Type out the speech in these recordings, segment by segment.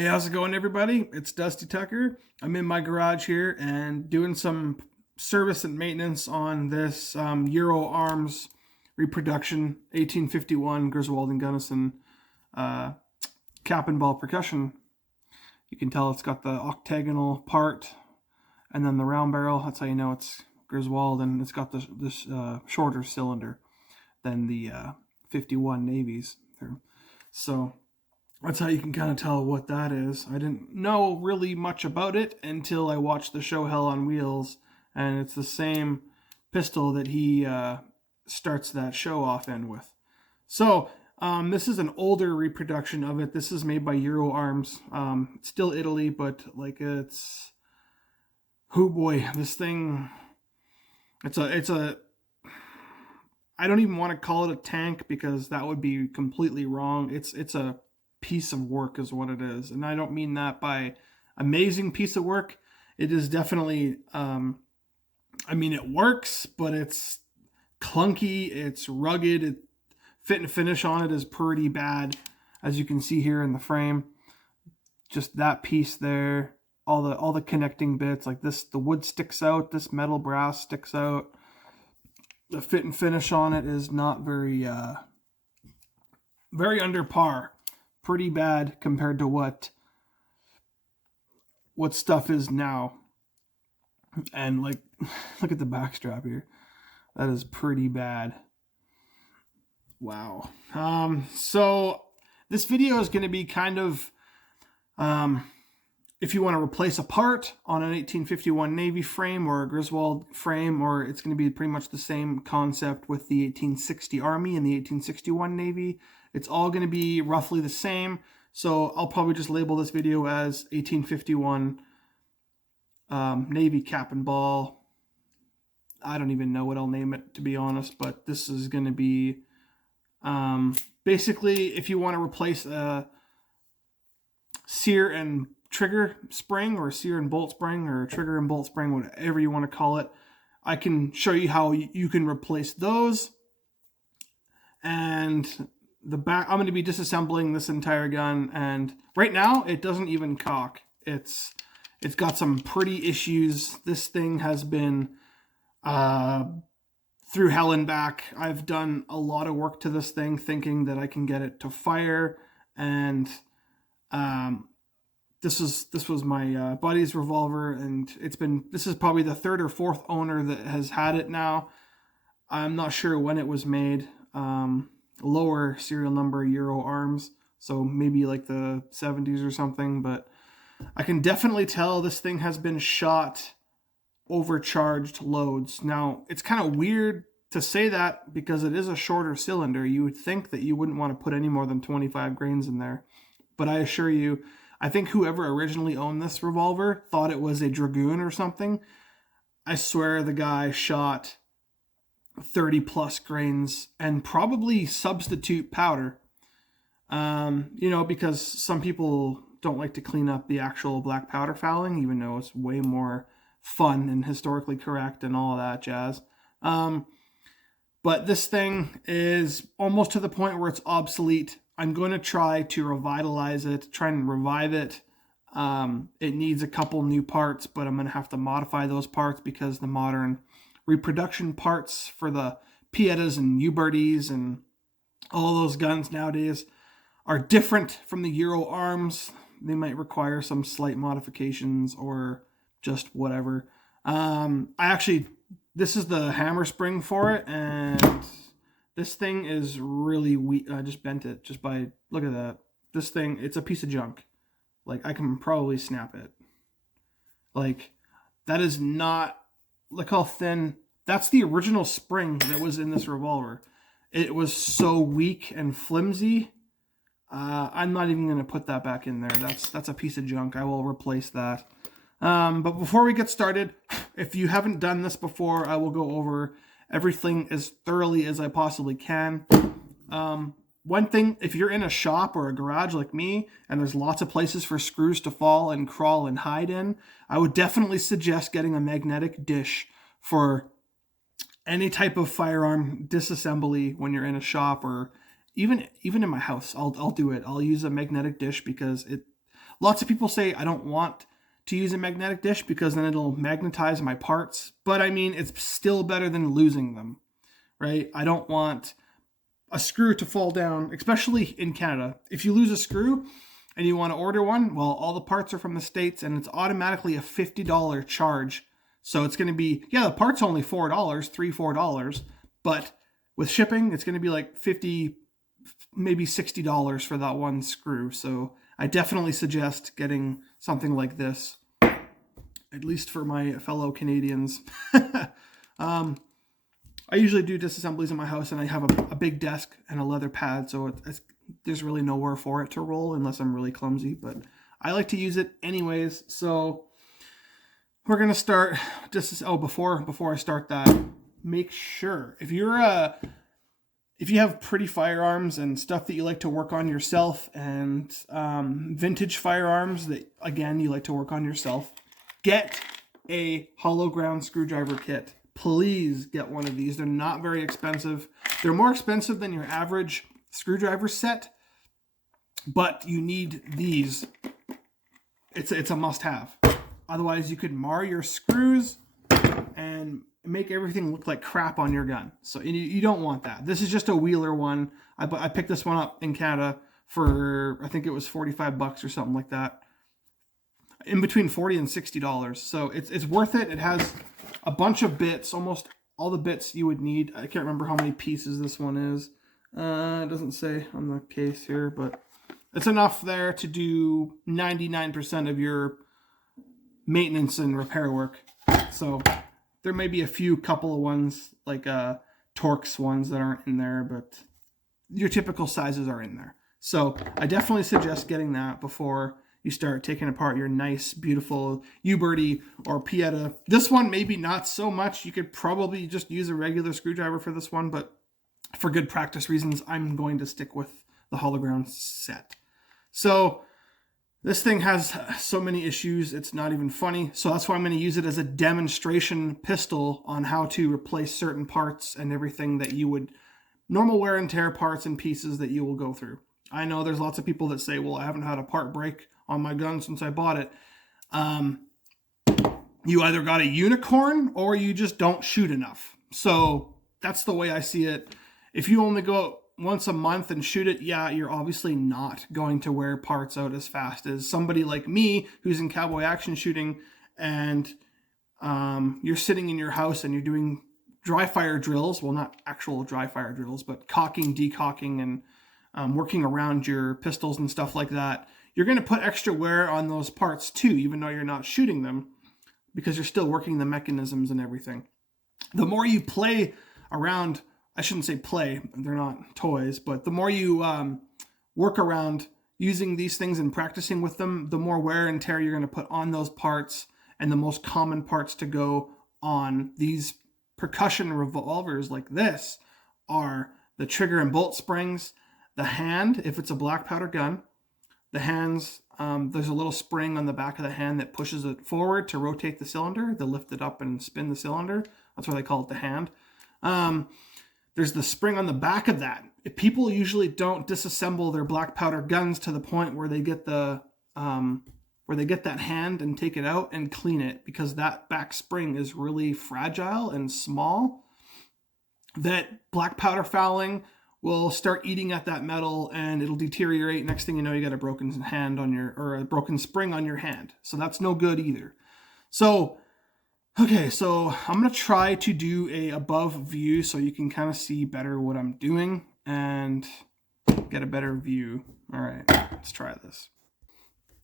Hey, how's it going, everybody? It's Dusty Tucker. I'm in my garage here and doing some service and maintenance on this Euro Arms reproduction 1851 Griswold and Gunnison cap and ball percussion. You can tell it's got the octagonal part and then the round barrel. That's how you know it's Griswold, and it's got this shorter cylinder than the 51 Navies. So that's how you can kind of tell what that is. I didn't know really much about it until I watched the show Hell on Wheels, and it's the same pistol that he starts that show off in with. So this is an older reproduction of it. This is made by Euro Arms. It's still Italy, but like it's, oh boy, this thing. It's a. I don't even want to call it a tank because that would be completely wrong. It's a piece of work is what it is, and I don't mean that by amazing piece of work. It is definitely I mean, it works, but it's clunky, it's rugged, fit and finish on it is pretty bad, as you can see here in the frame. Just that piece there, all the connecting bits like this, the wood sticks out, this metal brass sticks out. The fit and finish on it is not very under par. Pretty bad compared to what stuff is now. And like, look at the backstrap here. That is pretty bad. Wow. So this video is going to be kind of if you want to replace a part on an 1851 Navy frame or a Griswold frame, or it's going to be pretty much the same concept with the 1860 Army and the 1861 Navy. It's all going to be roughly the same. So I'll probably just label this video as 1851 Navy cap and ball. I don't even know what I'll name it, to be honest, but this is going to be basically if you want to replace a sear and trigger spring, or sear and bolt spring, or trigger and bolt spring, whatever you want to call it. I can show you how you can replace those. And the back, I'm going to be disassembling this entire gun, and right now it doesn't even cock. It's got some pretty issues. This thing has been through hell and back. I've done a lot of work to this thing thinking that I can get it to fire, and this was my buddy's revolver, and this is probably the third or fourth owner that has had it now. I'm not sure when it was made. Lower serial number Euro Arms, so maybe like the 70s or something, but I can definitely tell this thing has been shot overcharged loads. Now, it's kind of weird to say that because it is a shorter cylinder. You would think that you wouldn't want to put any more than 25 grains in there, but I assure you, I think whoever originally owned this revolver thought it was a Dragoon or something. I swear the guy shot 30 plus grains and probably substitute powder. Because some people don't like to clean up the actual black powder fouling, even though it's way more fun and historically correct and all that jazz. But this thing is almost to the point where it's obsolete. I'm going to try to revitalize it, try and revive it. It needs a couple new parts, but I'm going to have to modify those parts because the modern reproduction parts for the Pietas and Ubertis and all those guns nowadays are different from the Euro Arms. They might require some slight modifications or just whatever. This is the hammer spring for it, and this thing is really weak. I just bent it just by, look at that. This thing, it's a piece of junk. Like, I can probably snap it. Like, that is not, look how thin. That's the original spring that was in this revolver. It was so weak and flimsy. I'm not even going to put that back in there. That's a piece of junk. I will replace that. But before we get started, if you haven't done this before, I will go over everything as thoroughly as I possibly can. One thing, if you're in a shop or a garage like me, and there's lots of places for screws to fall and crawl and hide in, I would definitely suggest getting a magnetic dish for any type of firearm disassembly when you're in a shop, or even in my house. I'll do it. I'll use a magnetic dish because it, Lots of people say I don't want to use a magnetic dish because then it'll magnetize my parts. But I mean, it's still better than losing them, right? I don't want a screw to fall down, especially in Canada. If you lose a screw and you want to order one, well, all the parts are from the States and it's automatically a $50 charge. So it's going to be, yeah, the part's only $4, $4, but with shipping, it's going to be like $50, maybe $60 for that one screw. So I definitely suggest getting something like this, at least for my fellow Canadians. I usually do disassemblies in my house, and I have a big desk and a leather pad, so there's really nowhere for it to roll unless I'm really clumsy, but I like to use it anyways. So we're going to start just, before I start that, make sure if you have pretty firearms and stuff that you like to work on yourself, and vintage firearms that, again, you like to work on yourself, get a hollow ground screwdriver kit. Please get one of these. They're not very expensive. They're more expensive than your average screwdriver set, but you need these. It's a must-have. Otherwise, you could mar your screws and make everything look like crap on your gun. So you don't want that. This is just a Wheeler one. I picked this one up in Canada for, I think it was $45 or something like that. In between $40 and $60. So it's worth it. It has a bunch of bits, almost all the bits you would need. I can't remember how many pieces this one is. It doesn't say on the case here, but it's enough there to do 99% of your maintenance and repair work. So there may be a couple of ones, like Torx ones that aren't in there, but your typical sizes are in there. So I definitely suggest getting that before you start taking apart your nice, beautiful Uberti or Pieta. This one, maybe not so much. You could probably just use a regular screwdriver for this one, but for good practice reasons, I'm going to stick with the hollow ground set. So this thing has so many issues, it's not even funny. So that's why I'm going to use it as a demonstration pistol on how to replace certain parts and everything that you would, normal wear and tear parts and pieces that you will go through. I know there's lots of people that say, well, I haven't had a part break on my gun since I bought it. You either got a unicorn or you just don't shoot enough. So that's the way I see it. If you only go once a month and shoot it, yeah, you're obviously not going to wear parts out as fast as somebody like me who's in cowboy action shooting, and you're sitting in your house and you're doing dry fire drills. Well, not actual dry fire drills, but cocking, decocking, and working around your pistols and stuff like that. You're going to put extra wear on those parts too, even though you're not shooting them, because you're still working the mechanisms and everything. The more you play around, I shouldn't say play, they're not toys, but the more you work around using these things and practicing with them, the more wear and tear you're going to put on those parts. And the most common parts to go on these percussion revolvers like this are the trigger and bolt springs, the hand, if it's a black powder gun, the hands, there's a little spring on the back of the hand that pushes it forward to rotate the cylinder, to lift it up and spin the cylinder. That's why they call it the hand. There's the spring on the back of that. If people usually don't disassemble their black powder guns to the point where they get that hand and take it out and clean it, because that back spring is really fragile and small, that black powder fouling will start eating at that metal and it'll deteriorate. Next thing you know, you got a broken hand on your, or a broken spring on your hand. So that's no good either. So, okay, so I'm going to try to do a above view so you can kind of see better what I'm doing and get a better view. All right, let's try this.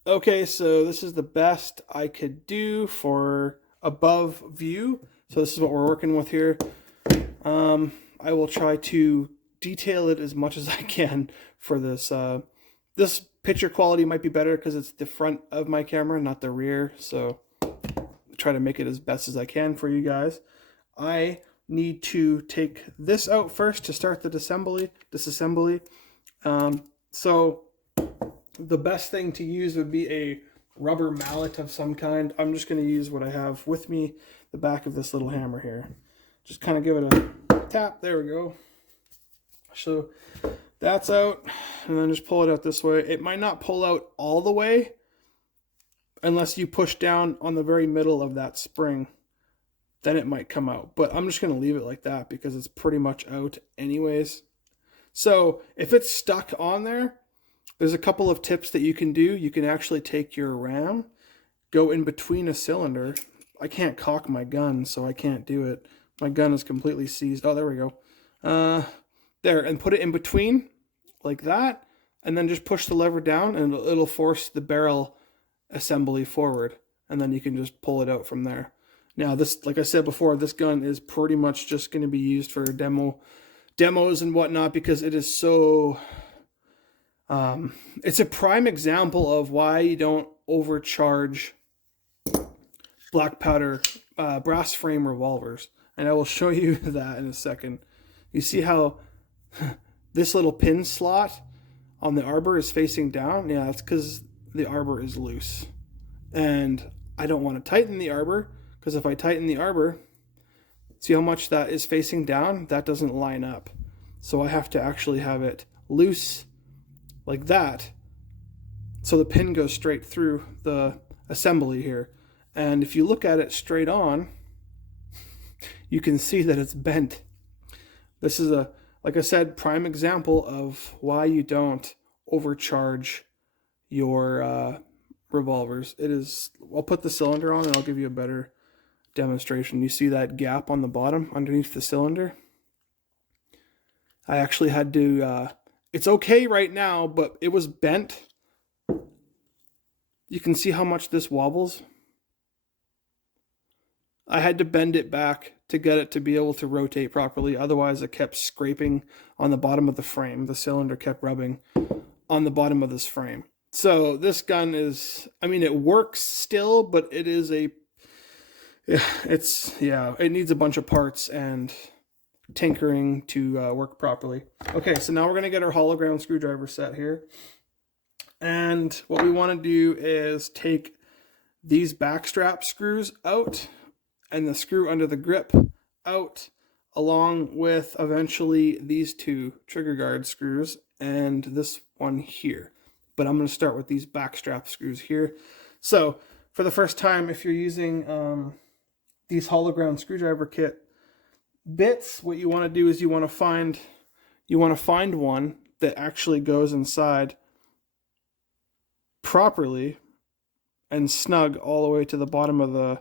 Okay, so this is the best I could do for above view. So this is what we're working with here. I will try to detail it as much as I can for this. This picture quality might be better because it's the front of my camera, not the rear. So try to make it as best as I can for you guys. I need to take this out first to start the disassembly. So the best thing to use would be a rubber mallet of some kind. I'm just going to use what I have with me, the back of this little hammer here. Just kind of give it a tap. There we go. So that's out, and then just pull it out this way. It might not pull out all the way, unless you push down on the very middle of that spring, then it might come out. But I'm just going to leave it like that because it's pretty much out anyways. So if it's stuck on there, there's a couple of tips that you can do. You can actually take your ram, go in between a cylinder. I can't cock my gun, so I can't do it. My gun is completely seized. Oh, there we go. There, and put it in between like that, and then just push the lever down, and it'll force the barrel assembly forward, and then you can just pull it out from there. Now, this, like I said before, this gun is pretty much just going to be used for demos and whatnot because it is so... it's a prime example of why you don't overcharge black powder brass frame revolvers. And I will show you that in a second. You see how this little pin slot on the arbor is facing down? Yeah, that's because the arbor is loose. And I don't want to tighten the arbor, because if I tighten the arbor, see how much that is facing down? That doesn't line up. So I have to actually have it loose like that, so the pin goes straight through the assembly here. And if you look at it straight on, you can see that it's bent. This is a, like I said, prime example of why you don't overcharge your revolvers. It is, I'll put the cylinder on and I'll give you a better demonstration. You see that gap on the bottom underneath the cylinder? I actually had to, it's okay right now, but it was bent. You can see how much this wobbles. I had to bend it back to get it to be able to rotate properly. Otherwise, it kept scraping on the bottom of the frame. The cylinder kept rubbing on the bottom of this frame. So this gun is, I mean, it works still, but it is a, it needs a bunch of parts and tinkering to work properly. Okay, so now we're going to get our hologram screwdriver set here. And what we want to do is take these backstrap screws out and the screw under the grip out, along with eventually these two trigger guard screws and this one here. But I'm going to start with these backstrap screws here. So for the first time, if you're using these hologram screwdriver kit bits, what you want to do is you want to find one that actually goes inside properly and snug all the way to the bottom of the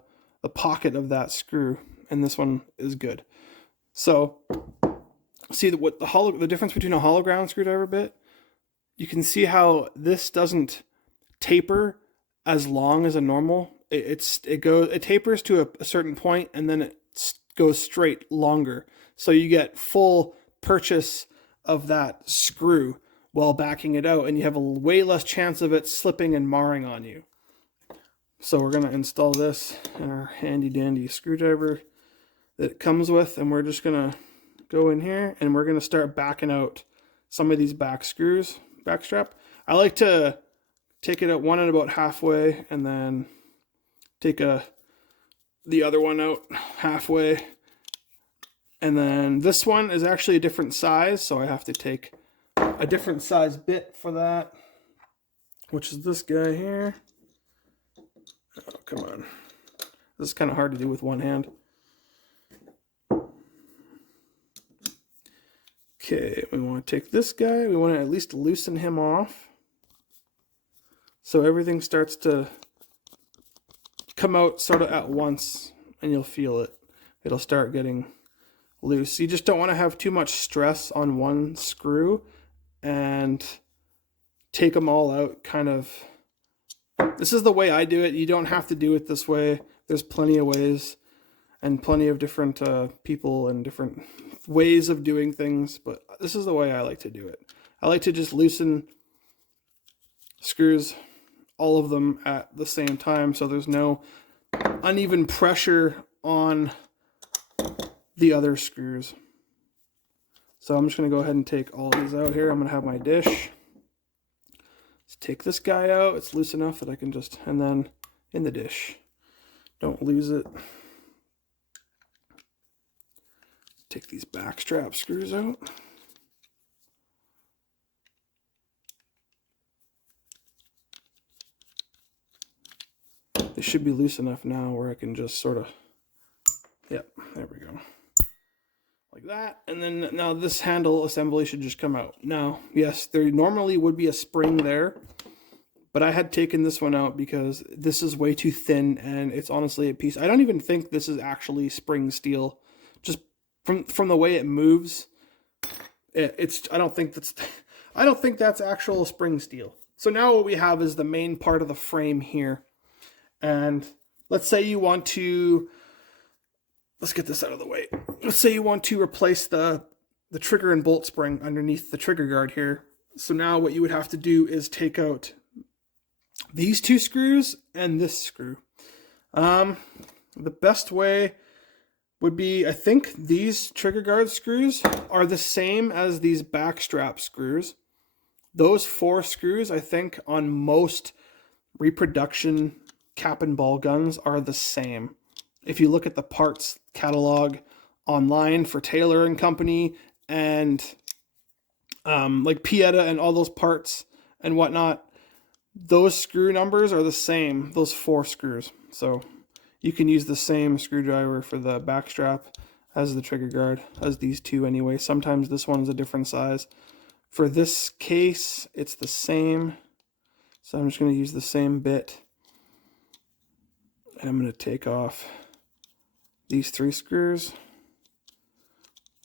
pocket of that screw, and this one is good. So see what the difference between a hologram screwdriver bit? You can see how this doesn't taper as long as a normal. It tapers to a certain point and then it goes straight longer. So you get full purchase of that screw while backing it out, and you have a way less chance of it slipping and marring on you. So we're going to install this in our handy dandy screwdriver that it comes with, and we're just going to go in here and we're going to start backing out some of these backstrap. I like to take it at one at about halfway and then take the other one out halfway. And then this one is actually a different size, so I have to take a different size bit for that, which is this guy here. Oh, come on. This is kind of hard to do with one hand. Okay, we want to take this guy. We want to at least loosen him off, so everything starts to come out sort of at once, and you'll feel it. It'll start getting loose. You just don't want to have too much stress on one screw and take them all out kind of. This is the way I do it. You don't have to do it this way. There's plenty of ways and plenty of different people and different ways of doing things, but this is the way I like to do it. I like to just loosen screws, all of them at the same time, so there's no uneven pressure on the other screws. So I'm just going to go ahead and take all these out here. I'm going to have my dish. Let's take this guy out. It's loose enough that I can just, and then in the dish. Don't lose it. Take these backstrap screws out. It should be loose enough now where I can just sort of, yep, there we go. Like that. And then now this handle assembly should just come out. Now, yes, there normally would be a spring there, but I had taken this one out because this is way too thin and it's honestly a piece. I don't even think this is actually spring steel. Just from the way it moves, I don't think that's actual spring steel. So now what we have is the main part of the frame here. And let's say you want to, let's get this out of the way. Let's say you want to replace the trigger and bolt spring underneath the trigger guard here. So now what you would have to do is take out these two screws and this screw. The best way would be, I think these trigger guard screws are the same as these backstrap screws. Those 4 screws, I think, on most reproduction cap and ball guns are the same. If you look at the parts catalog online for Taylor and Company and like Pieta and all those parts and whatnot, those screw numbers are the same, those 4 screws. So you can use the same screwdriver for the backstrap as the trigger guard, as these two anyway. Sometimes this one's a different size. For this case, it's the same. So I'm just going to use the same bit. And I'm going to take off these 3 screws.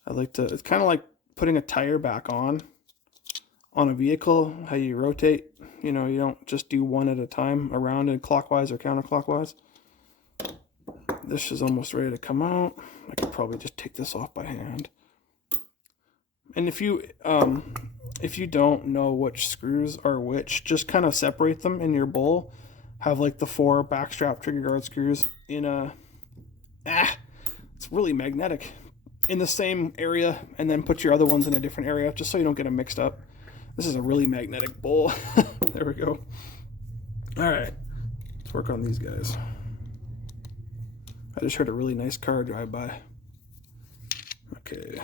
It's kind of like putting a tire back on a vehicle, how you rotate. You know, you don't just do one at a time around and clockwise or counterclockwise. This is almost ready to come out. I could probably just take this off by hand. And if you don't know which screws are which, just kind of separate them in your bowl. Have like the 4 backstrap trigger guard screws in it's really magnetic, in the same area, and then put your other ones in a different area, just so you don't get them mixed up. This is a really magnetic bowl. There we go. All right, let's work on these guys. I just heard a really nice car drive by. Okay.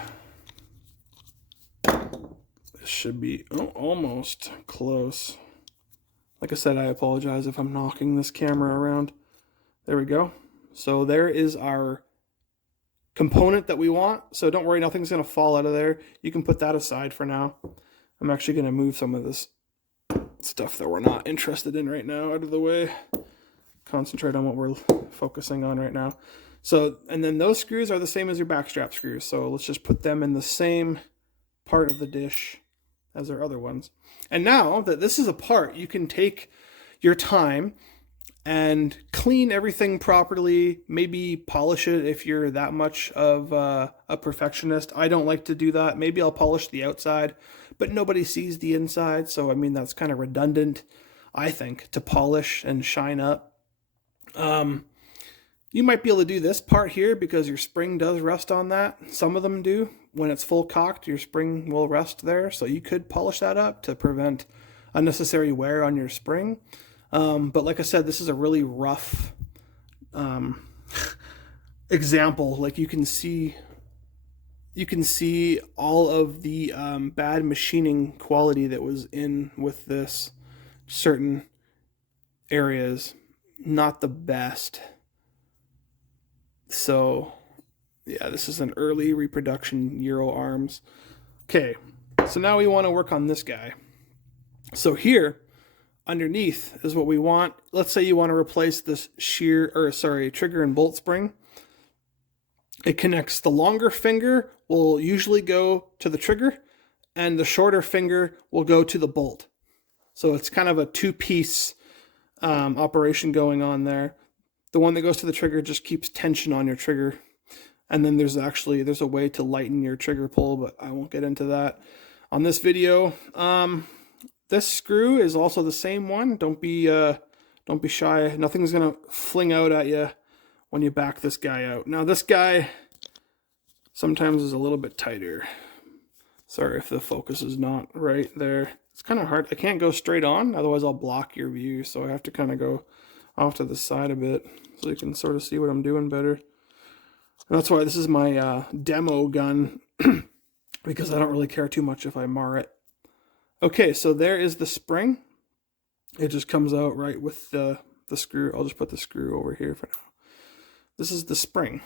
This should be almost close. Like I said, I apologize if I'm knocking this camera around. There we go. So there is our component that we want. So don't worry, nothing's going to fall out of there. You can put that aside for now. I'm actually going to move some of this stuff that we're not interested in right now out of the way. Concentrate on what we're focusing on right now. So, and then those screws are the same as your backstrap screws. So let's just put them in the same part of the dish as our other ones. And now that this is apart, you can take your time and clean everything properly, maybe polish it if you're that much of a perfectionist. I don't like to do that. Maybe I'll polish the outside, but nobody sees the inside. So, I mean, that's kind of redundant, I think, to polish and shine up. You might be able to do this part here because your spring does rest on that. Some of them do. When it's full cocked, your spring will rest there. So you could polish that up to prevent unnecessary wear on your spring. But like I said, this is a really rough example. Like you can see all of the bad machining quality that was in with this. Certain areas, not the best. So yeah, this is an early reproduction Euro arms. Okay, so now we want to work on this guy. So here underneath is what we want. Let's say you want to replace this trigger and bolt spring. It connects. The longer finger will usually go to the trigger and the shorter finger will go to the bolt. So it's kind of a 2-piece operation going on there. The one that goes to the trigger just keeps tension on your trigger. And then there's a way to lighten your trigger pull, but I won't get into that on this video. This screw is also the same one. Don't be shy. Nothing's gonna fling out at you when you back this guy out. Now this guy sometimes is a little bit tighter. Sorry if the focus is not right there. It's kind of hard. I can't go straight on, otherwise I'll block your view. So I have to kind of go off to the side a bit so you can sort of see what I'm doing better. And that's why this is my demo gun, because I don't really care too much if I mar it. Okay, so there is the spring. It just comes out right with the the screw. I'll just put the screw over here for now. This is the spring.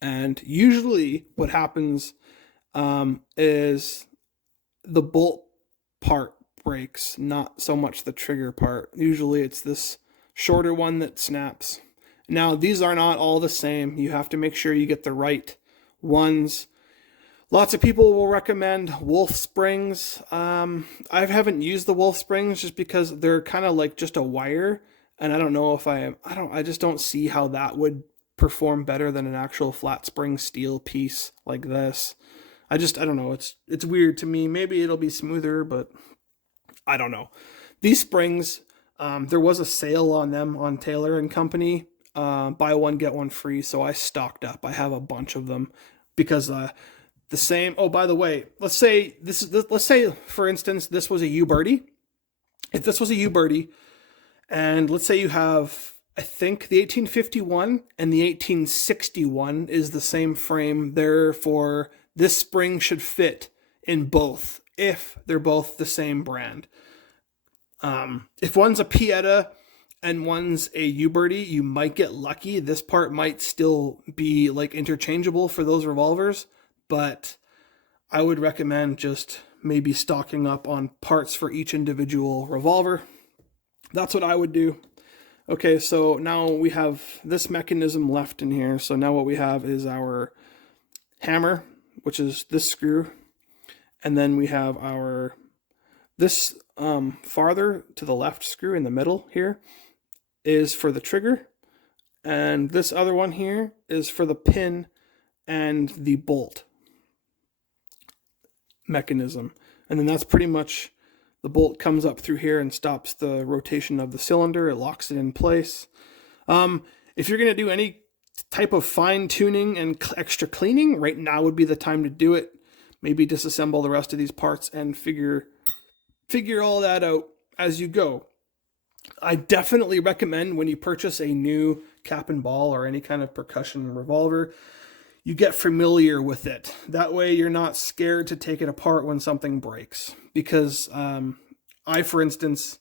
And usually what happens is the bolt part breaks, not so much the trigger part. Usually it's this shorter one that snaps. Now, these are not all the same. You have to make sure you get the right ones. Lots of people will recommend Wolf springs. I haven't used the Wolf springs just because they're kind of like just a wire, and I don't know if I just don't see how that would perform better than an actual flat spring steel piece like this. I don't know. It's weird to me. Maybe it'll be smoother, but I don't know. These springs, there was a sale on them on Taylor and Company. Buy one get one free. So I stocked up. I have a bunch of them because the same. Oh, by the way, let's say for instance this was a U-Birdie. If this was a U-Birdie, and let's say you have, I think the 1851 and the 1861 is the same frame. Therefore, this spring should fit in both if they're both the same brand. If one's a Pieta and one's a U-Birdie, you might get lucky. This part might still be like interchangeable for those revolvers, but I would recommend just maybe stocking up on parts for each individual revolver. That's what I would do. Okay, so now we have this mechanism left in here. So now what we have is our hammer, which is this screw. And then we have this farther to the left screw in the middle here is for the trigger. And this other one here is for the pin and the bolt mechanism. And then that's pretty much, the bolt comes up through here and stops the rotation of the cylinder. It locks it in place. If you're going to do any type of fine tuning and extra cleaning, right now would be the time to do it. Maybe disassemble the rest of these parts and figure all that out as you go. I definitely recommend when you purchase a new cap and ball or any kind of percussion revolver, you get familiar with it. That way you're not scared to take it apart when something breaks. Because I, for instance,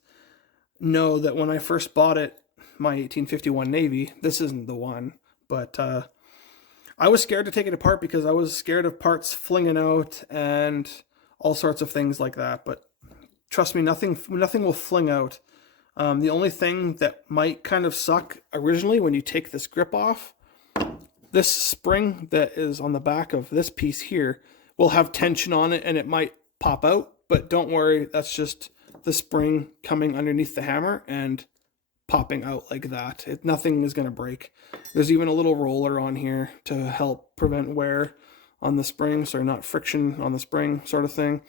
know that when I first bought it, my 1851 Navy, this isn't the one, but I was scared to take it apart because I was scared of parts flinging out and all sorts of things like that. But trust me, nothing will fling out. The only thing that might kind of suck originally when you take this grip off, this spring that is on the back of this piece here will have tension on it and it might pop out, but don't worry, that's just the spring coming underneath the hammer and popping out like that. Nothing is going to break. There's even a little roller on here to help prevent wear on the spring, so not friction on the spring sort of thing.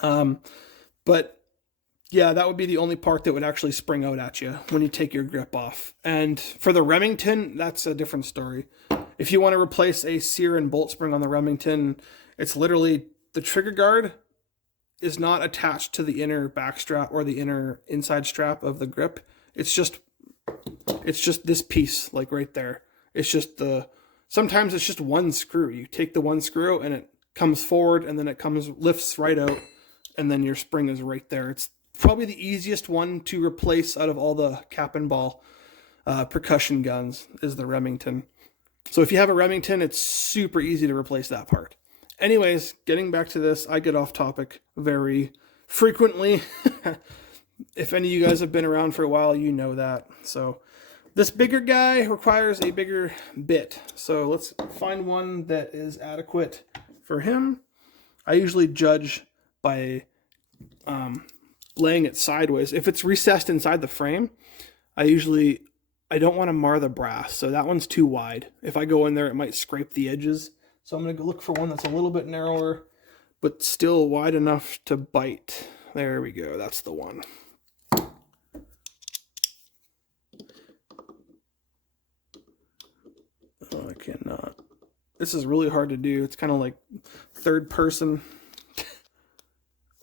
But yeah, that would be the only part that would actually spring out at you when you take your grip off. And for the Remington, that's a different story. If you want to replace a sear and bolt spring on the Remington, it's literally the trigger guard is not attached to the inner back strap or the inner inside strap of the grip. It's just this piece, like right there. Sometimes it's just one screw. You take the one screw and it comes forward and then lifts right out and then your spring is right there. It's probably the easiest one to replace out of all the cap and ball percussion guns is the Remington. So if you have a Remington, it's super easy to replace that part. Anyways, getting back to this, I get off topic very frequently. If any of you guys have been around for a while, you know that. So this bigger guy requires a bigger bit. So let's find one that is adequate for him. I usually judge by laying it sideways. If it's recessed inside the frame, I don't want to mar the brass, so that one's too wide. If I go in there, it might scrape the edges. So I'm going to go look for one that's a little bit narrower, but still wide enough to bite. There we go. That's the one. Oh, I cannot. This is really hard to do. It's kind of like third person.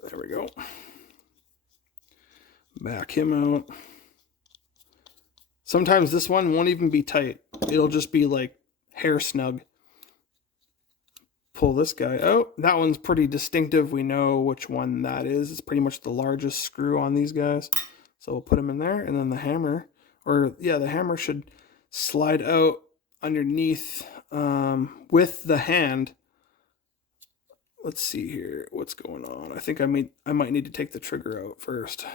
There we go. Back him out. Sometimes this one won't even be tight. It'll just be like hair snug. Pull this guy out. That one's pretty distinctive. We know which one that is. It's pretty much the largest screw on these guys. So we'll put him in there. And then the hammer or yeah, the hammer should slide out underneath with the hand. Let's see here what's going on. I think I might need to take the trigger out first.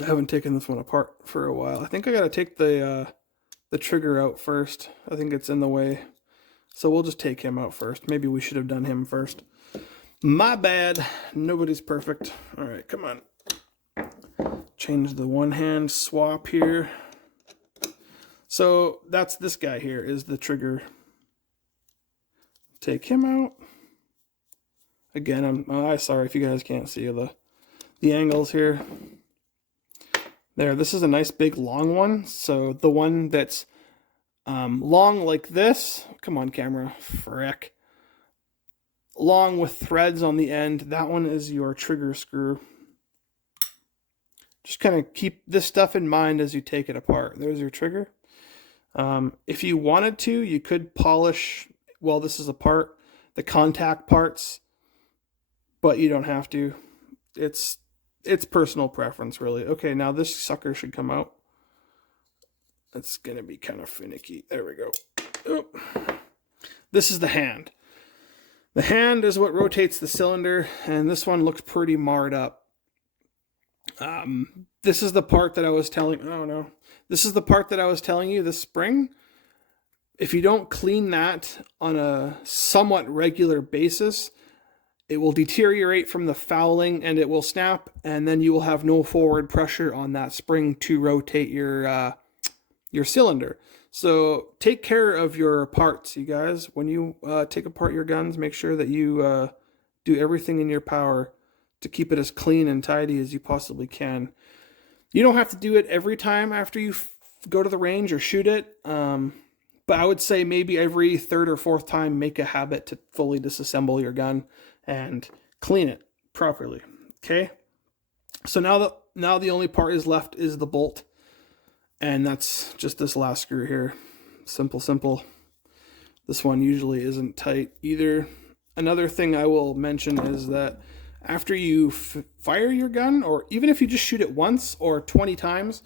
I haven't taken this one apart for a while. I think I gotta take the trigger out first. I think it's in the way. So we'll just take him out first. Maybe we should have done him first. My bad. Nobody's perfect. All right, come on. Change the one hand swap here. So that's this guy here is the trigger. Take him out. Again, I'm sorry if you guys can't see the angles here. There, this is a nice big long one. So the one that's long like this, come on camera, frick. Long with threads on the end, that one is your trigger screw. Just kind of keep this stuff in mind as you take it apart. There's your trigger. If you wanted to, you could polish, while this is apart, the contact parts, but you don't have to. It's personal preference, really. Okay, now this sucker should come out. It's gonna be kind of finicky. There we go. Oop. This is the hand. The hand is what rotates the cylinder, and this one looks pretty marred up. This is the part that I was telling. Oh no, this is the part that I was telling you. The spring. If you don't clean that on a somewhat regular basis, it will deteriorate from the fouling and it will snap, and then you will have no forward pressure on that spring to rotate your cylinder. So take care of your parts, you guys. When you take apart your guns, make sure that you do everything in your power to keep it as clean and tidy as you possibly can. You don't have to do it every time after you go to the range or shoot it. But I would say maybe every third or fourth time, make a habit to fully disassemble your gun and clean it properly. Okay. So now the only part is left is the bolt. And that's just this last screw here. Simple. This one usually isn't tight either. Another thing I will mention is that after you fire your gun, or even if you just shoot it once or 20 times,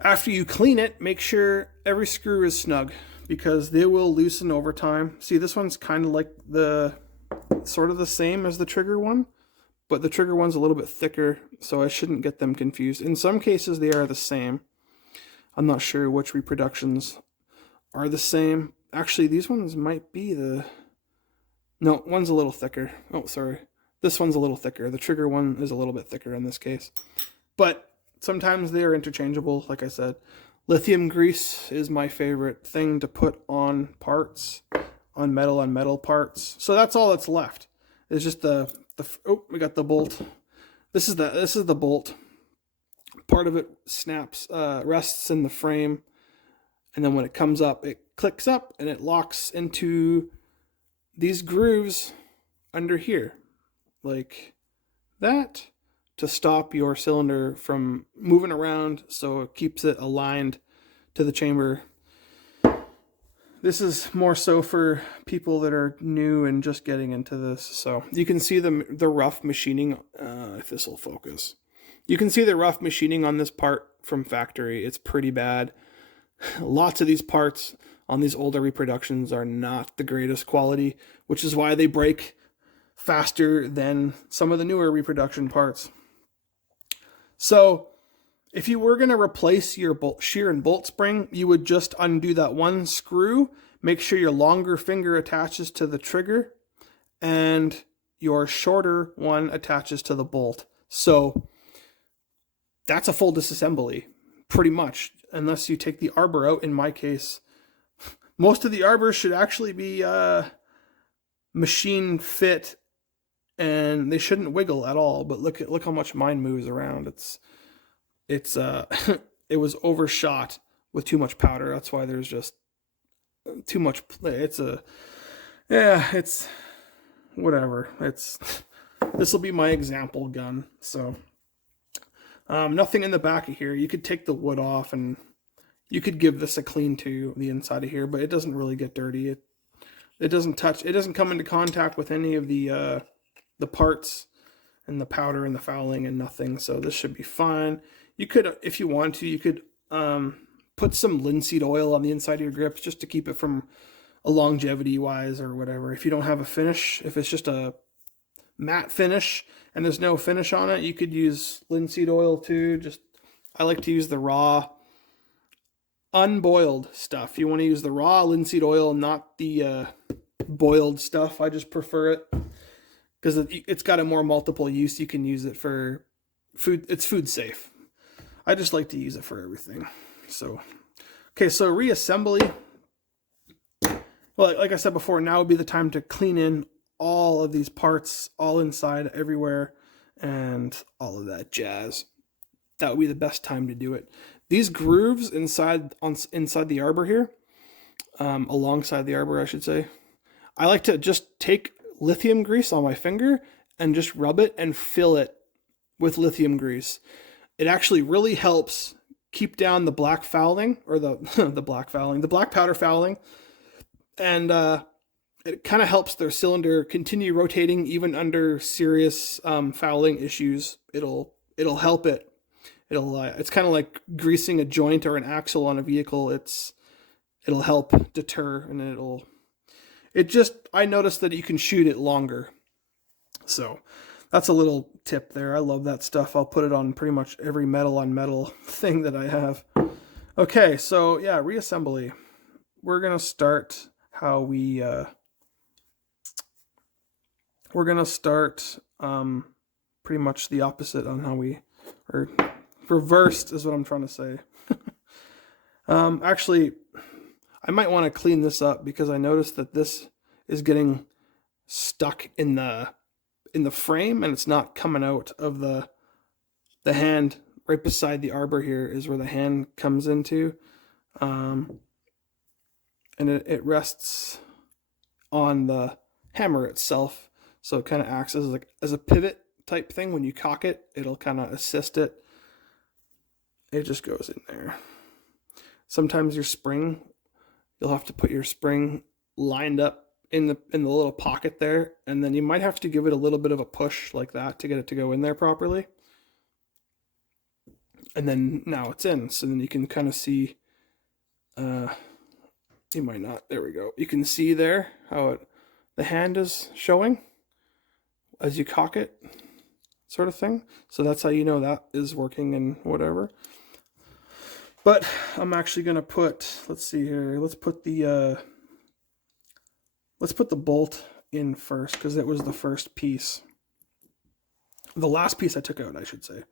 after you clean it, make sure every screw is snug, because they will loosen over time. See, this one's kind of like sort of the same as the trigger one, but the trigger one's a little bit thicker, so I shouldn't get them confused. In some cases, they are the same. I'm not sure which reproductions are the same. Actually, these ones might be no, one's a little thicker. Oh, sorry. This one's a little thicker. The trigger one is a little bit thicker in this case. But sometimes they are interchangeable, like I said. Lithium grease is my favorite thing to put on parts, on metal parts. So that's all that's left. It's just we got the bolt. This is the bolt. Part of it snaps, rests in the frame, and then when it comes up, it clicks up and it locks into these grooves under here, like that, to stop your cylinder from moving around, so it keeps it aligned to the chamber. This is more so for people that are new and just getting into this. So you can see the rough machining, if this will focus. You can see the rough machining on this part from factory. It's pretty bad. Lots of these parts on these older reproductions are not the greatest quality, which is why they break faster than some of the newer reproduction parts. So if you were going to replace your shear and bolt spring, you would just undo that one screw, make sure your longer finger attaches to the trigger, and your shorter one attaches to the bolt. So that's a full disassembly, pretty much, unless you take the arbor out. In my case, most of the arbors should actually be machine fit, and they shouldn't wiggle at all. But look how much mine moves around. It was overshot with too much powder. That's why there's just too much. It's whatever. This will be my example gun. So nothing in the back of here. You could take the wood off and you could give this a clean to the inside of here, but it doesn't really get dirty. It doesn't touch. It doesn't come into contact with any of the parts and the powder and the fouling and nothing. So this should be fine. You could, if you want to, you could put some linseed oil on the inside of your grips just to keep it from a longevity wise or whatever. If you don't have a finish, if it's just a matte finish and there's no finish on it, you could use linseed oil too. Just I like to use the raw unboiled stuff. You want to use the raw linseed oil, not the boiled stuff. I just prefer it because it's got a more multiple use. You can use it for food. It's food safe. I just like to use it for everything. So, okay, so reassembly. Well, like I said before, now would be the time to clean in all of these parts, all inside, everywhere, and all of that jazz. That would be the best time to do it. These grooves inside the arbor here, alongside the arbor, I should say, I like to just take lithium grease on my finger and just rub it and fill it with lithium grease. It actually really helps keep down the black fouling, or the the black powder fouling, and it kind of helps their cylinder continue rotating even under serious fouling issues. It'll help it. It's kind of like greasing a joint or an axle on a vehicle. It'll help deter, and I noticed that you can shoot it longer. So that's a little tip there. I love that stuff. I'll put it on pretty much every metal on metal thing that I have. Okay, so yeah, reassembly. We're gonna start how we we're gonna start pretty much the opposite on how we, or reversed is what I'm trying to say. Actually, I might want to clean this up because I noticed that this is getting stuck in the frame and it's not coming out of the hand. Right beside the arbor here is where the hand comes into, and it rests on the hammer itself, so it kind of acts as a pivot type thing. When you cock it, it'll kind of assist it. It just goes in there. Sometimes your spring, you'll have to put your spring lined up in the little pocket there, and then you might have to give it a little bit of a push like that to get it to go in there properly. And then now it's in, so then you can kind of see, you might not, there we go. You can see there how the hand is showing as you cock it, sort of thing. So that's how you know that is working and whatever. But I'm actually going to put, let's see here, let's put the bolt in first, because it was the first piece. The last piece I took out, I should say.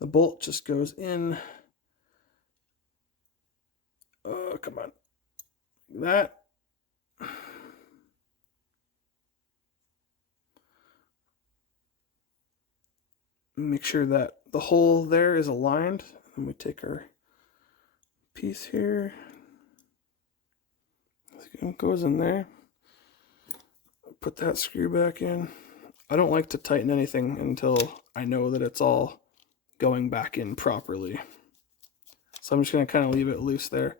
The bolt just goes in. Oh, come on. That. Make sure that the hole there is aligned. And we take our piece here. It goes in there. Put that screw back in. I don't like to tighten anything until I know that it's all going back in properly. So I'm just going to kind of leave it loose there.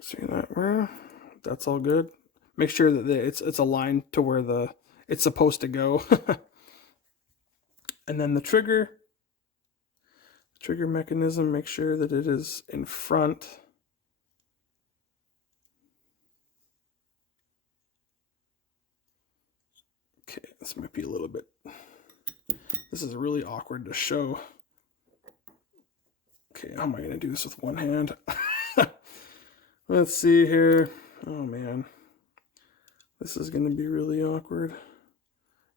See that? That's all good. Make sure that it's aligned to where it's supposed to go. And then the trigger mechanism, make sure that it is in front. Okay, this might be a little bit, this is really awkward to show. Okay, how am I going to do this with one hand? Let's see here. Oh man, this is going to be really awkward.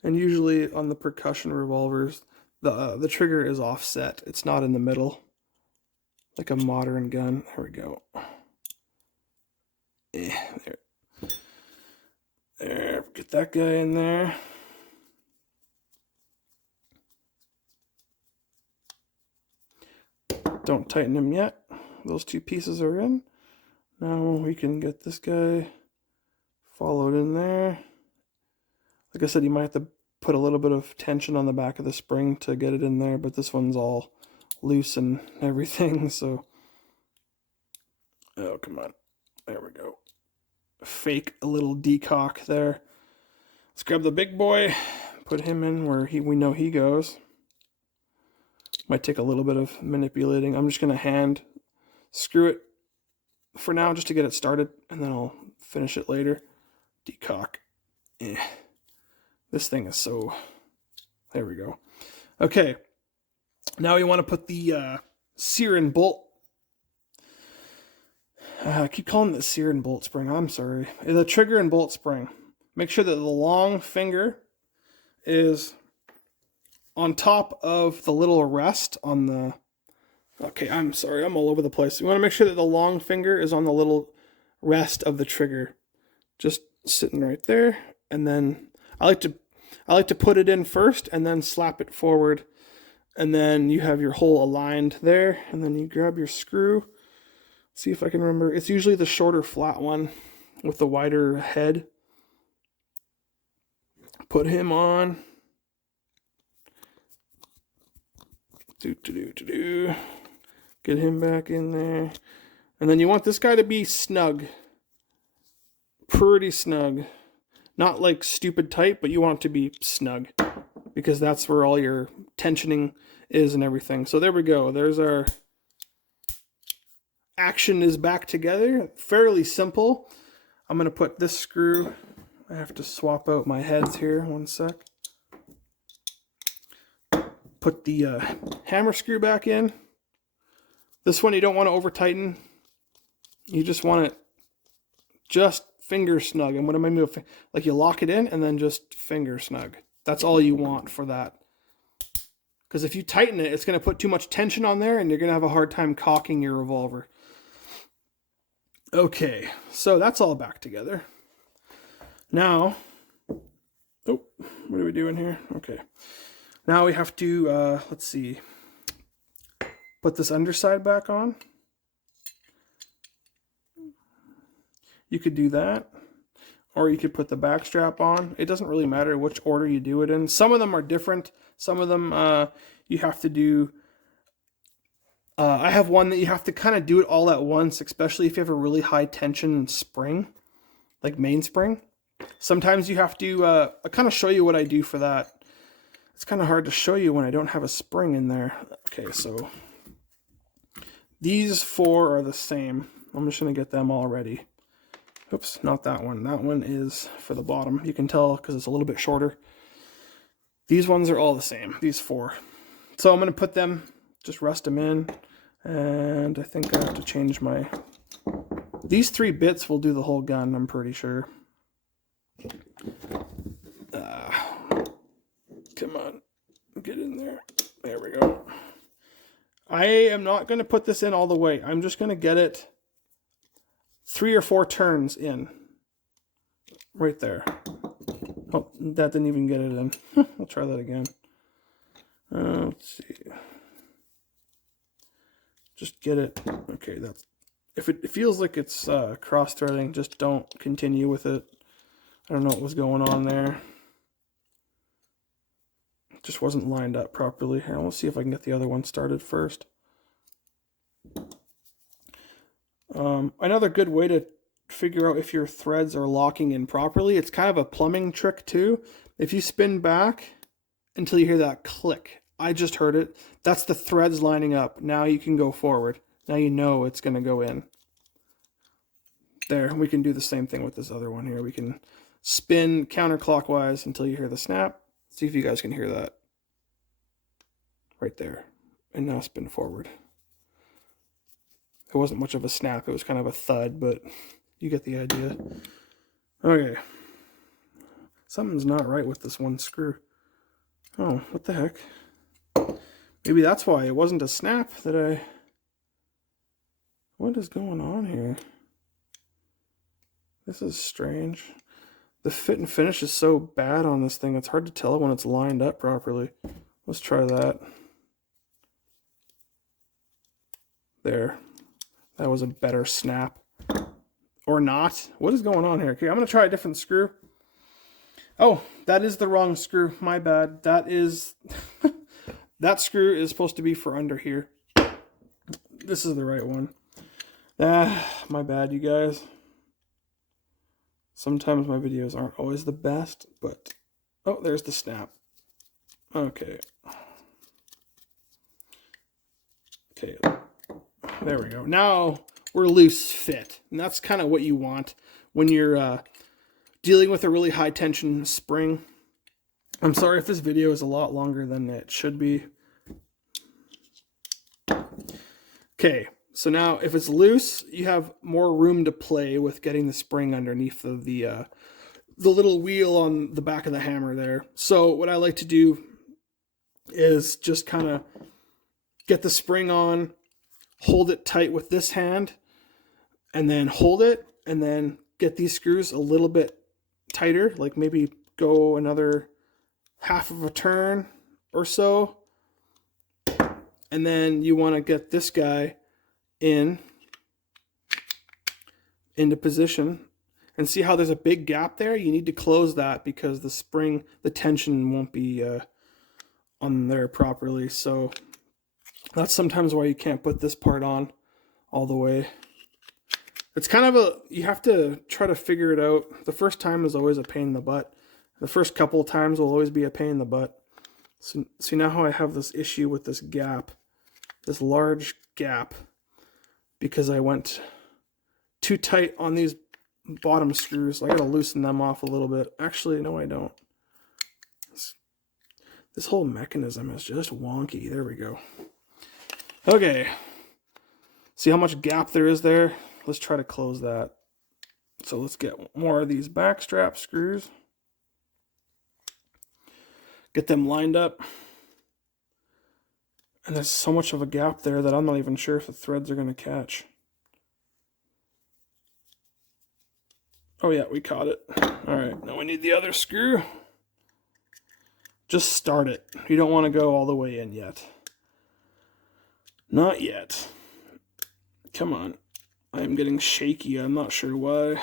And usually on the percussion revolvers, the trigger is offset. It's not in the middle, like a modern gun. There we go. There, get that guy in there. Don't tighten him yet. Those two pieces are in. Now we can get this guy followed in there. Like I said, you might have to put a little bit of tension on the back of the spring to get it in there, but this one's all loose and everything, so. Oh, come on. There we go. Fake a little decock there. Let's grab the big boy, put him in where we know he goes. Might take a little bit of manipulating. I'm just going to hand screw it for now just to get it started, and then I'll finish it later. Decock. This thing is so... There we go. Okay. Now we want to put the sear and bolt. I keep calling it the sear and bolt spring. I'm sorry. The trigger and bolt spring. Make sure that the long finger is on top of the little rest on the... Okay, I'm sorry. I'm all over the place. You want to make sure that the long finger is on the little rest of the trigger. Just sitting right there. And then I like to put it in first and then slap it forward. And then you have your hole aligned there. And then you grab your screw. See if I can remember. It's usually the shorter flat one with the wider head. Put him on. Get him back in there. And then you want this guy to be snug. Pretty snug. Not like stupid tight, but you want it to be snug. Because that's where all your tensioning is and everything. So there we go. There's our... Action is back together. Fairly simple. I'm going to put this screw... I have to swap out my heads here. One sec. Put the hammer screw back in. This one you don't want to over tighten. You just want it just finger snug. And what am I mean? Like you lock it in and then just finger snug. That's all you want for that. Because if you tighten it, it's going to put too much tension on there and you're going to have a hard time cocking your revolver. Okay, so that's all back together. Now, oh, what are we doing here? Okay. Now we have to, let's see, put this underside back on. You could do that, or you could put the back strap on. It doesn't really matter which order you do it in. Some of them are different. Some of them you have to do, I have one that you have to kind of do it all at once, especially if you have a really high tension spring, like mainspring. Sometimes you have to, I kind of show you what I do for that. It's kind of hard to show you when I don't have a spring in there. Okay, so these four are the same. I'm just going to get them all ready. Oops, not that one. That one is for the bottom. You can tell because it's a little bit shorter. These ones are all the same, these four. So I'm going to put them, just rest them in. And I think I have to change my... These 3 bits will do the whole gun, I'm pretty sure. Come on, get in there. There we go. I am not going to put this in all the way. I'm just going to get it 3 or 4 turns in. Right there. Oh, that didn't even get it in. I'll try that again. Let's see. Just get it. Okay, that's... If it feels like it's cross-threading, just don't continue with it. I don't know what was going on there. It just wasn't lined up properly. Here, let's see if I can get the other one started first. Another good way to figure out if your threads are locking in properly, it's kind of a plumbing trick too. If you spin back until you hear that click, I just heard it. That's the threads lining up. Now you can go forward. Now you know it's going to go in. There, we can do the same thing with this other one here. We can spin counterclockwise until you hear the snap. See if you guys can hear that. Right there. And now spin forward. It wasn't much of a snap. It was kind of a thud, but you get the idea. Okay. Something's not right with this one screw. Oh, what the heck? Maybe that's why it wasn't a snap that I... What is going on here? This is strange. The fit and finish is so bad on this thing, it's hard to tell when it's lined up properly. Let's try that. There. That was a better snap. Or not. What is going on here? Okay, I'm going to try a different screw. Oh, that is the wrong screw. My bad. That is... that screw is supposed to be for under here. This is the right one. My bad, you guys. Sometimes my videos aren't always the best, but... Oh, there's the snap. Okay. Okay, there we go. Now we're loose fit, and that's kind of what you want when you're dealing with a really high tension spring. I'm sorry if this video is a lot longer than it should be. Okay, so now if it's loose, you have more room to play with getting the spring underneath the little wheel on the back of the hammer there. So what I like to do is just kind of get the spring on, hold it tight with this hand, and then hold it, and then get these screws a little bit tighter, like maybe go another half of a turn or so. And then you want to get this guy into position. And see how there's a big gap there? You need to close that because the spring, the tension won't be on there properly. So that's sometimes why you can't put this part on all the way. It's kind of you have to try to figure it out. The first time is always a pain in the butt. The first couple of times will always be a pain in the butt. So see now how I have this issue with this gap, this large gap, because I went too tight on these bottom screws. I gotta loosen them off a little bit. Actually, no, I don't. This whole mechanism is just wonky. There we go. Okay. See how much gap there is there? Let's try to close that. So let's get more of these backstrap screws. Get them lined up. And there's so much of a gap there that I'm not even sure if the threads are going to catch. Oh yeah, we caught it. All right, now we need the other screw. Just start it. You don't want to go all the way in yet. Not yet. Come on. I am getting shaky. I'm not sure why.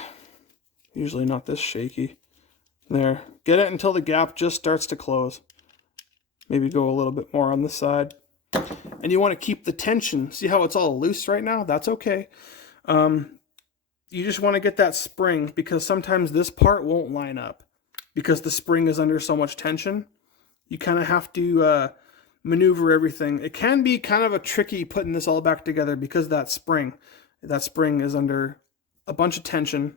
Usually not this shaky. There. Get it until the gap just starts to close. Maybe go a little bit more on this side. And you want to keep the tension. See how it's all loose right now? That's okay. You just want to get that spring because sometimes this part won't line up because the spring is under so much tension. You kind of have to maneuver everything. It can be kind of a tricky putting this all back together because that spring is under a bunch of tension.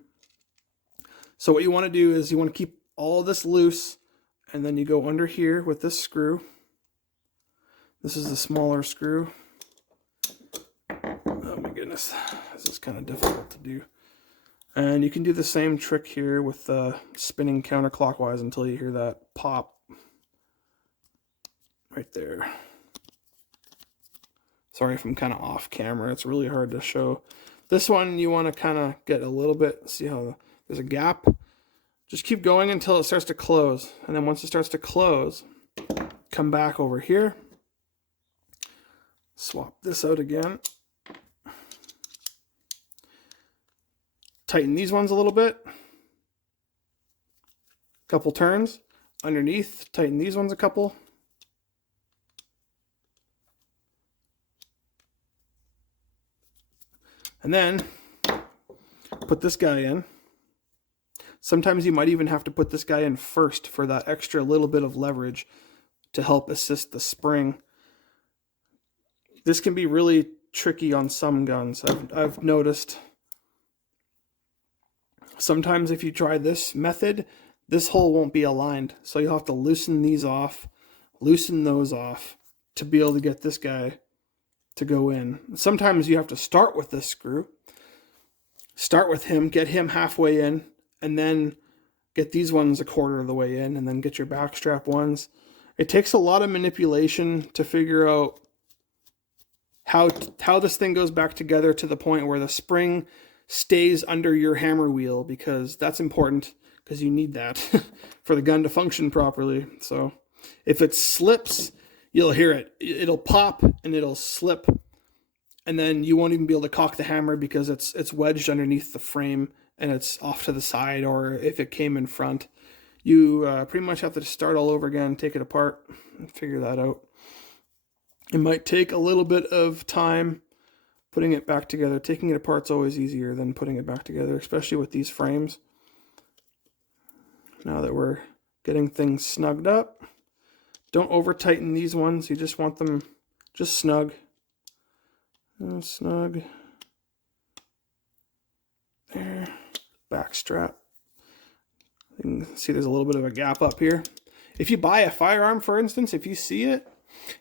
So what you want to do is you want to keep all of this loose, and then you go under here with this screw. This is the smaller screw. Oh my goodness, this is kind of difficult to do. And you can do the same trick here with spinning counterclockwise until you hear that pop right there. Sorry if I'm kind of off camera. It's really hard to show. This one you want to kind of get a little bit, see how there's a gap. Just keep going until it starts to close. And then once it starts to close, come back over here. Swap this out again. Tighten these ones a little bit. Couple turns. Underneath, tighten these ones a couple. And then put this guy in. Sometimes you might even have to put this guy in first for that extra little bit of leverage to help assist the spring. This can be really tricky on some guns. I've noticed. Sometimes if you try this method, this hole won't be aligned. So you'll have to loosen these off, loosen those off to be able to get this guy to go in. Sometimes you have to start with this screw. Start with him, get him halfway in, and then get these ones a quarter of the way in, and then get your backstrap ones. It takes a lot of manipulation to figure out how this thing goes back together to the point where the spring stays under your hammer wheel, because that's important, because you need that for the gun to function properly. So if it slips, you'll hear it. It'll pop and it'll slip, and then you won't even be able to cock the hammer because it's wedged underneath the frame and it's off to the side, or if it came in front. You pretty much have to start all over again, take it apart, and figure that out. It might take a little bit of time putting it back together. Taking it apart's always easier than putting it back together, especially with these frames. Now that we're getting things snugged up, don't over tighten these ones. You just want them just snug. And snug. There. Back strap. You can see there's a little bit of a gap up here. If you buy a firearm, for instance, if you see it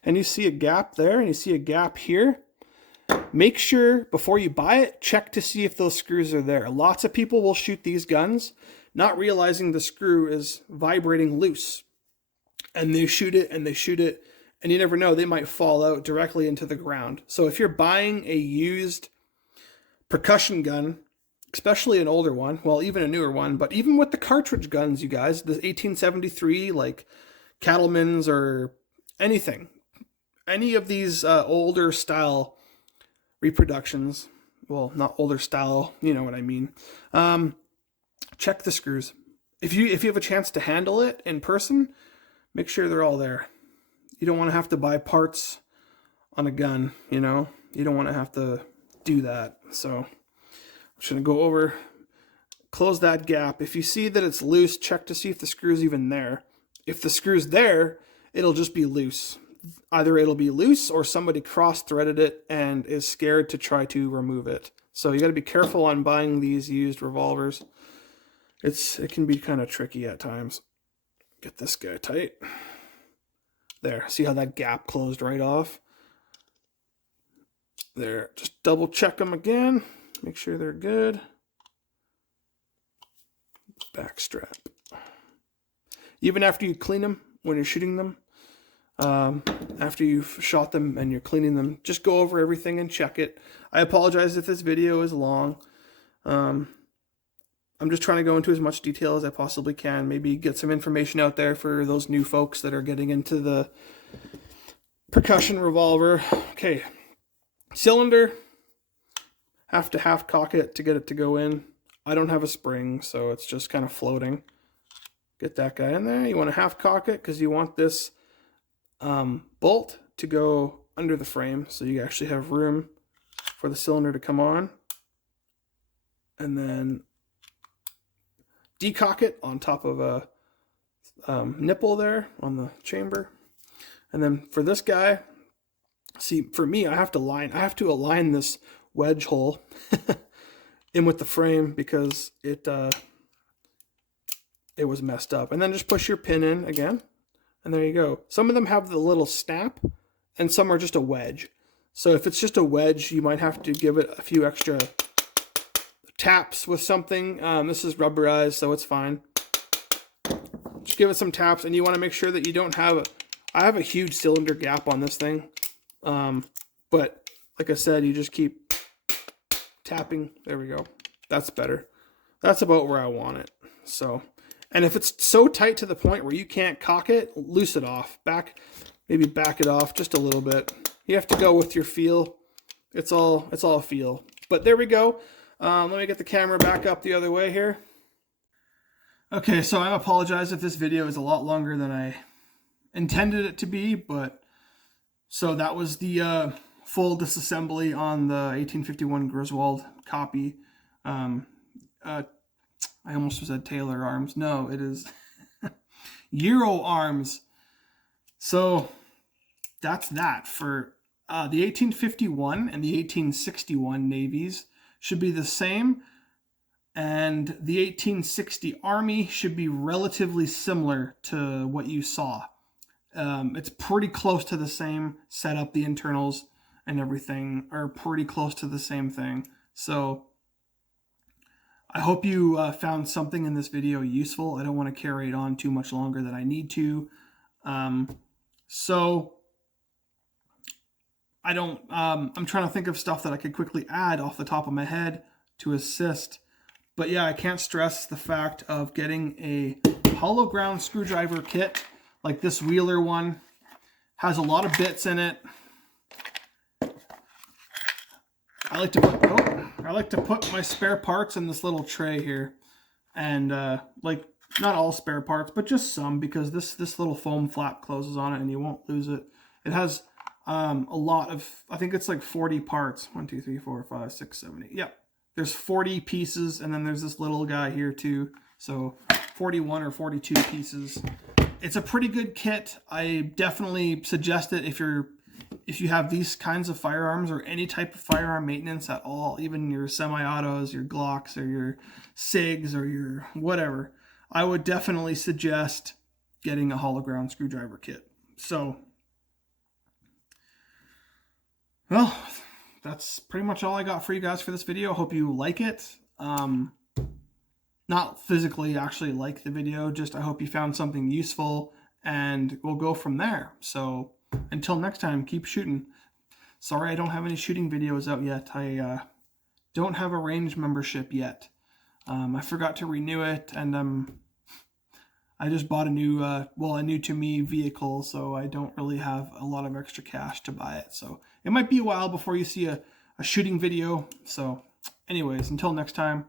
and you see a gap there and you see a gap here, make sure before you buy it, check to see if those screws are there. Lots of people will shoot these guns not realizing the screw is vibrating loose. And they shoot it and they shoot it, and you never know, they might fall out directly into the ground. So if you're buying a used percussion gun, especially an older one, well, even a newer one, but even with the cartridge guns, you guys, the 1873, like Cattleman's or anything, any of these older style reproductions, well, not older style, you know what I mean, check the screws. If you have a chance to handle it in person, make sure they're all there. You don't want to have to buy parts on a gun, you know? You don't want to have to do that. So I'm just going to go over, close that gap. If you see that it's loose, check to see if the screw's even there. If the screw's there, it'll just be loose. Either it'll be loose or somebody cross-threaded it and is scared to try to remove it. So you got to be careful on buying these used revolvers. It can be kind of tricky at times. Get this guy tight. There, see how that gap closed right off? There, just double check them again. Make sure they're good. Back strap. Even after you clean them, when you're shooting them, after you've shot them and you're cleaning them, just go over everything and check it. I apologize if this video is long. I'm just trying to go into as much detail as I possibly can. Maybe get some information out there for those new folks that are getting into the percussion revolver. Okay, cylinder. Have to half cock it to get it to go in. I don't have a spring, so it's just kind of floating. Get that guy in there. You want to half cock it because you want this bolt to go under the frame, so you actually have room for the cylinder to come on. And then decock it on top of a nipple there on the chamber. And then for this guy, see, for me, I have to align this wedge hole in with the frame because it was messed up. And then just push your pin in again, and there you go. Some of them have the little snap, and some are just a wedge. So if it's just a wedge, you might have to give it a few extra taps with something. This is rubberized, so it's fine. Just give it some taps, and you want to make sure that you don't have I have a huge cylinder gap on this thing, but like I said, you just keep tapping. There we go. That's better. That's about where I want it. So, and if it's so tight to the point where you can't cock it, loose it off. Maybe back it off just a little bit. You have to go with your feel. It's all feel. But there we go. Let me get the camera back up the other way here. Okay, so I apologize if this video is a lot longer than I intended it to be, but so that was the full disassembly on the 1851 Griswold copy. I almost said Taylor arms. No, it is Euro arms. So that's that for the 1851 and the 1861 navies should be the same, and the 1860 Army should be relatively similar to what you saw. It's pretty close to the same setup. The internals and everything are pretty close to the same thing. So I hope you found something in this video useful. I don't want to carry it on too much longer than I need to. So I'm trying to think of stuff that I could quickly add off the top of my head to assist. But yeah, I can't stress the fact of getting a hollow ground screwdriver kit like this Wheeler one. Has a lot of bits in it. I like to put my spare parts in this little tray here. And like not all spare parts, but just some, because this little foam flap closes on it and you won't lose it. It has a lot of, I think it's like 40 parts. 1, 2, 3, 4, 5, 6, 7, 8. Yep. There's 40 pieces, and then there's this little guy here too. So 41 or 42 pieces. It's a pretty good kit. I definitely suggest it if you're if you have these kinds of firearms or any type of firearm maintenance at all, even your semi-autos, your Glocks or your SIGs or your whatever, I would definitely suggest getting a hollow ground screwdriver kit. So, well, that's pretty much all I got for you guys for this video. Hope you like it. Not physically actually like the video, just I hope you found something useful, and we'll go from there. So until next time, keep shooting. Sorry I don't have any shooting videos out yet. I don't have a range membership yet. I forgot to renew it, and I just bought a new, a new to me vehicle, so I don't really have a lot of extra cash to buy it. So it might be a while before you see a shooting video. So anyways, until next time,